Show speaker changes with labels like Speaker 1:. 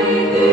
Speaker 1: Amém.